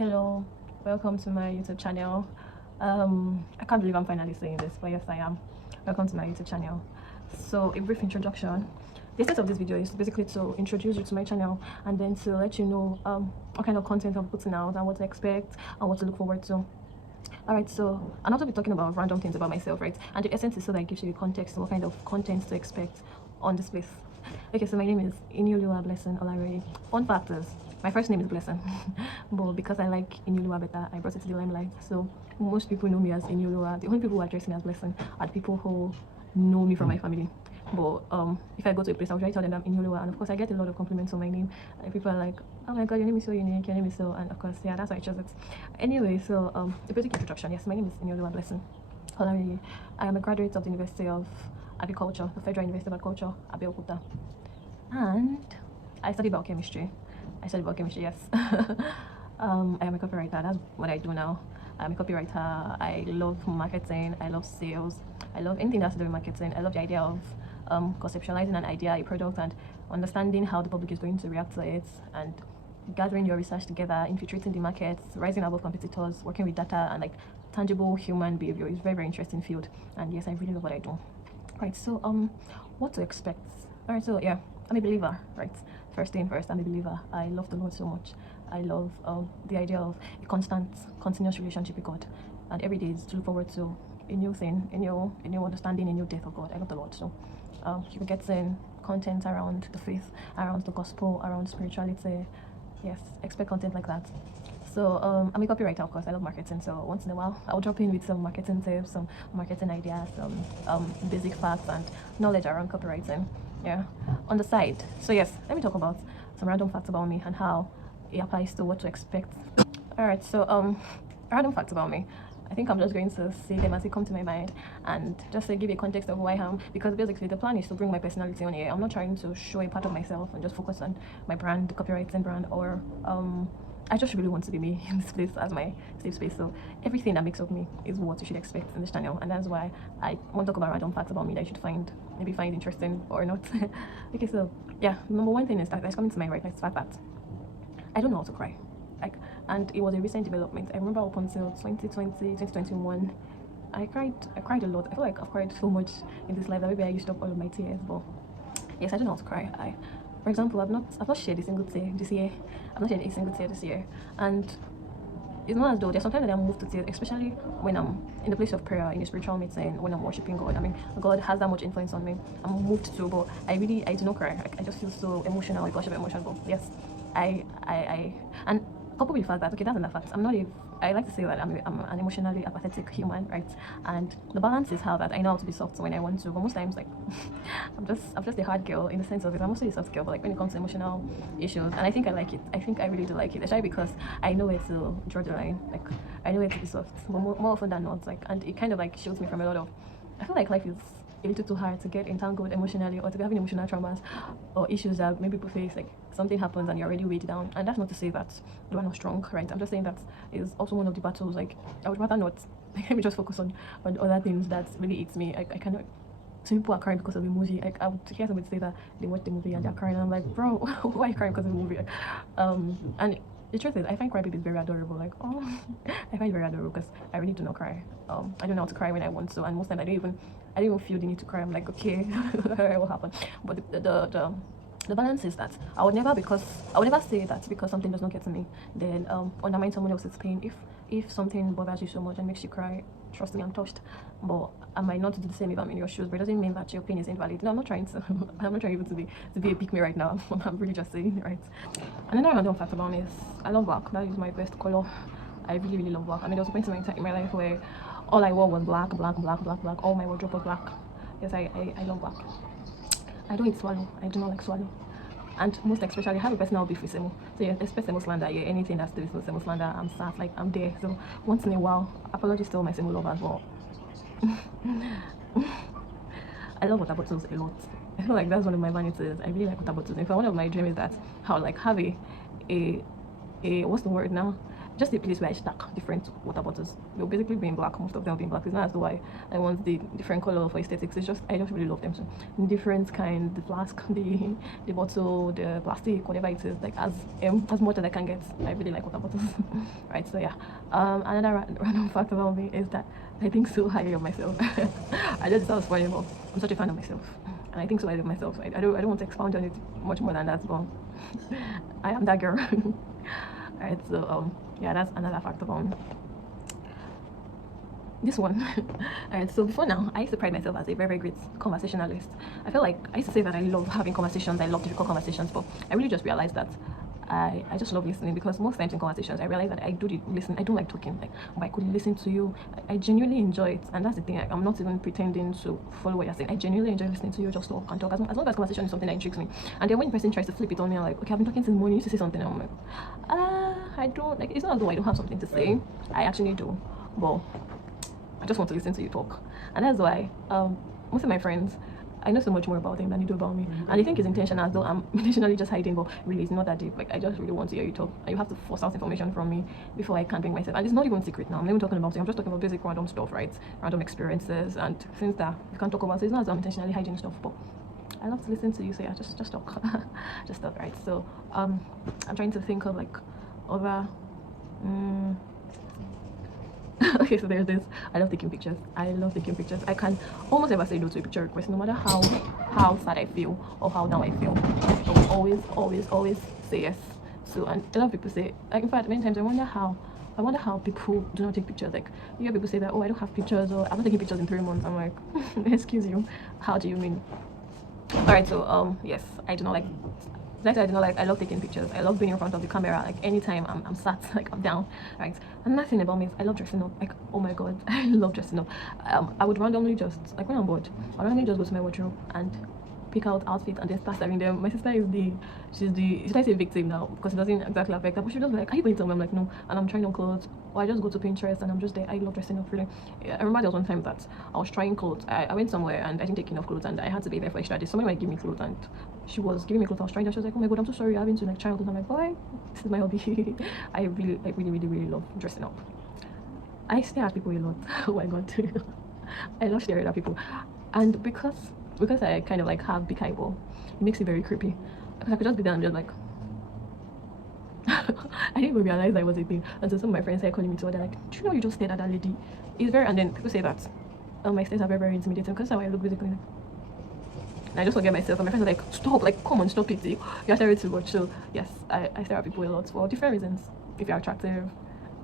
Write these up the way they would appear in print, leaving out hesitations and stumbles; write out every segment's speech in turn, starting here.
Hello, welcome to my YouTube channel. I can't believe I'm finally saying this, but yes, I am. Welcome to my YouTube channel. So, a brief introduction. The essence of this video is basically to introduce you to my channel and then to let you know what kind of content I'm putting out and what to expect and what to look forward to. Alright, so I'm not going to be talking about random things about myself, right? And the essence is so that it gives you a context to what kind of content to expect on this place. Okay, so my name is Inioluwa Blessing Olare. Fun fact is, my first name is Blessing, but because I like Inioluwa better, I brought it to the limelight. So most people know me as Inioluwa. The only people who address me as Blessing are the people who know me from my family. But if I go to a place, I'll try to tell them I'm Inioluwa, and of course I get a lot of compliments on my name. And people are like, "Oh my God, your name is so unique. Your name is so," and of course, yeah, that's why I chose it. Anyway, so a basic introduction. Yes, my name is Inioluwa Blessing Olare. I am a graduate of the University of Agriculture, the Federal University of Agriculture, Abeokuta, and I study biochemistry. Yes. I am a copywriter. That's what I do now. I'm a copywriter. I love marketing. I love sales. I love anything that's to do with marketing. I love the idea of conceptualizing an idea, a product, and understanding how the public is going to react to it, and gathering your research together, infiltrating the markets, rising above competitors, working with data and like tangible human behavior is very, very interesting field. And yes, I really love what I do. Right, so what to expect? All right, so yeah, I'm a believer, right? First thing first, I'm a believer. I love the Lord so much. I love the idea of a constant, continuous relationship with God, and every day is to look forward to a new thing, a new understanding, a new death of God. I love the Lord, so you get in content around the faith, around the gospel, around spirituality. Yes, expect content like that. So I'm a copywriter, of course. I love marketing. So once in a while, I'll drop in with some marketing tips, some marketing ideas, some basic facts and knowledge around copywriting. Yeah, on the side. So yes, let me talk about some random facts about me and how it applies to what to expect. All right. So random facts about me. I think I'm just going to say them as they come to my mind and just to give you a context of who I am, because basically the plan is to bring my personality on here. I'm not trying to show a part of myself and just focus on my brand, the copywriting brand, or I just really want to be me in this place as my safe space. So everything that makes up me is what you should expect in this channel, and that's why I want to talk about random facts about me that you should maybe find interesting or not. Okay, so yeah, number one thing is that's coming to my right now is the fact that I don't know how to cry. Like, and it was a recent development. I remember up until 2020, 2021, I cried a lot. I feel like I've cried so much in this life that maybe I used up all of my tears. But yes, I don't know how to cry. For example, I've not shed a single tear this year. I've not shed a single tear this year, and it's not as though there's sometimes that I'm moved to tears, especially when I'm in the place of prayer, in a spiritual meeting, when I'm worshiping God. I mean, God has that much influence on me. I'm moved to, but I do not cry. I just feel so emotional. I gush up emotional. But yes, and coupled with the fact that okay, that's another fact. I like to say that I'm an emotionally apathetic human, right? And the balance is how that I know how to be soft when I want to, but most times like I'm just a hard girl in the sense of it. I'm also a soft girl, but like when it comes to emotional issues, and I think I like it. I think I really do like it, especially because I know where to draw the line. Like I know where to be soft, but more often than not, like, and it kind of like shields me from a lot of. I feel like life is a little too hard to get entangled emotionally or to be having emotional traumas or issues that maybe people face, like something happens and you're already weighed down. And that's not to say that you are not strong, right? I'm just saying that is also one of the battles. Like I would rather not, like, let me just focus on other things that really eats me. I cannot. Some people are crying because of a movie. Like I would hear somebody say that they watched the movie and they're crying, and I'm like, bro, why are you crying because of the movie? And the truth is, I find crybabies very adorable. Like, oh, I find it very adorable because I really do not cry. I don't know how to cry when I want to, and most times I don't even feel the need to cry. I'm like, okay, what happened? But the balance is that I would never say that because something does not get to me, then undermine someone else's pain. If something bothers you so much and makes you cry, trust me, I'm touched. But I might not do the same if I'm in your shoes, but it doesn't mean that your pain is invalid. No, I'm not trying to I'm not trying even to be a pick me right now. I'm really just saying, right? Another random fact about me is I love black. That is my best color. I really, really love black. I mean, there was a point in my life where all I wore was black. All my wardrobe was black. Yes, I love black. I don't eat swallow. I do not like swallow. And most especially, I have a personal beef with Semo. So yeah, expect Semo slander. Yeah, anything that's to do with Semo slander, I'm sad. Like I'm there. So once in a while, apologies to all my Semo lovers, but I love water bottles a lot. I feel like that's one of my vanities. I really like water bottles. In fact, one of my dreams is that I'll like have a a, what's the word now, just a place where I stack different water bottles. They'll basically be in black, most of them being black. It's not as though I want the different color for aesthetics. It's just I just really love them. So different kind, the flask, the bottle, the plastic, whatever it is, like as much as I can get. I really like water bottles. Right, so yeah. Another random fact about me is that I think so highly of myself. I just sounds funny, but I'm such a fan of myself, and I think so highly of myself. So I don't want to expound on it much more than that, but I am that girl. Alright, so yeah, that's another fact about me. This one. Alright, so before now, I used to pride myself as a very, very great conversationalist. I feel like I used to say that I love having conversations, I love difficult conversations, but I really just realized that I just love listening, because most times in conversations I realize that I do the listen. I don't like talking, like, but I could listen to you. I genuinely enjoy it, and that's the thing. I'm not even pretending to follow what you're saying. I genuinely enjoy listening to you just talk and talk, as long as conversation is something that intrigues me. And then when the person tries to flip it on me, I'm like, okay, I've been talking since the morning, you used to say something, and I'm like, I don't, like, it's not as though I don't have something to say. I actually do, but I just want to listen to you talk. And that's why most of my friends, I know so much more about them than you do about me. And they think it's intentional, as though I'm intentionally just hiding, but really it's not that deep. Like, I just really want to hear you talk, and you have to force out information from me before I can bring myself. And it's not even secret now. I'm not even talking about it. I'm just talking about basic random stuff, right? Random experiences and things that you can't talk about. So it's not as though I'm intentionally hiding stuff, but I love to listen to you. So yeah, just talk. Just talk, right? So I'm trying to think of like other okay, so there's this. I love taking pictures. I love taking pictures. I can almost never say no to a picture request, no matter how sad I feel or how down I feel. I will always say yes. So, and a lot of people say, like, in fact, many times I wonder how people do not take pictures. Like, you hear people say that, oh, I don't have pictures, or I'm not taking pictures in 3 months. I'm like, excuse you, how do you mean? All right, so yes, I do not like. Like I do not like. I love taking pictures. I love being in front of the camera. Like, anytime I'm sat, like, I'm down, right? Another thing about me is I love dressing up. Like, oh my god, I love dressing up. I would randomly just, like, when I'm bored, I randomly just go to my wardrobe and pick out outfits and then start styling them. My sister is should I say victim now, because it doesn't exactly affect her, but she just like, are you going to tell me? I'm like, no. And I'm trying on clothes, or I just go to Pinterest and I'm just there. I love dressing up, really. Yeah, I remember there was one time that I was trying clothes. I went somewhere and I didn't take enough clothes, and I had to be there for extra days. Somebody might give me clothes, and she was giving me clothes. I was trying to, she was like, oh my god, I'm so sorry, you're having to like try on clothes. I'm like, boy, this is my hobby. I really love dressing up. I stare at people a lot. Oh my god. I love staring at people. And because I kind of like have big eyeball, it makes it very creepy. Because I could just be there and just like I didn't even realize that was a thing until some of my friends started calling me to order, like, do you know you just stared at that lady? It's very, and then people say that my stares are very, very intimidating, because that's how I look basically. And I just forget myself, and my friends are like, stop, like, come on, stop it, you're staring too much. So yes, I stare at people a lot for different reasons. If you're attractive,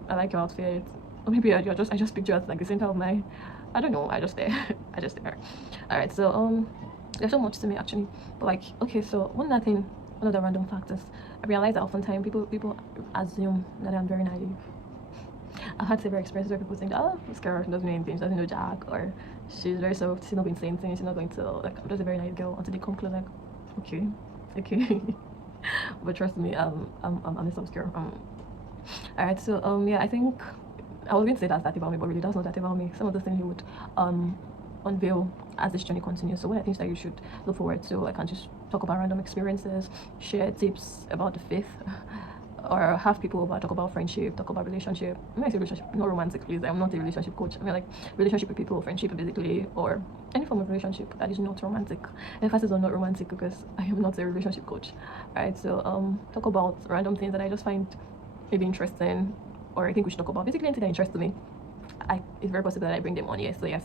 I like your outfit, or maybe I just picture as like the center of my, I don't know, I just stare. I just stare. All right, so there's so much to me actually, but like, okay, so one of the random factors, I realize that oftentimes people assume that I'm very naive. I've had several experiences where people think, oh, this girl doesn't know anything, she doesn't know jack, or she's very soft, she's not going to say anything, she's not going to, like, I'm just a very naive girl, until they come close, like, okay. But trust me, I'm a soft girl. Alright, so yeah, I think I was going to say that's that about me, but really that's not that about me. Some of the things you would unveil as this journey continues. So what are things that you should look forward to? Like, I can just talk about random experiences, share tips about the faith, or have people over, talk about friendship, talk about relationship. When I say relationship, not romantic, please. I'm not a relationship coach. I mean, like, relationship with people, friendship basically, or any form of relationship that is not romantic. Emphasis on not romantic, because I am not a relationship coach. Alright, so talk about random things that I just find maybe interesting, or I think we should talk about. Basically anything that interests me. It's very possible that I bring them on here. So yes,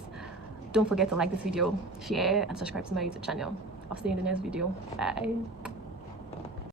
don't forget to like this video, share, and subscribe to my YouTube channel. I'll see you in the next video. Bye.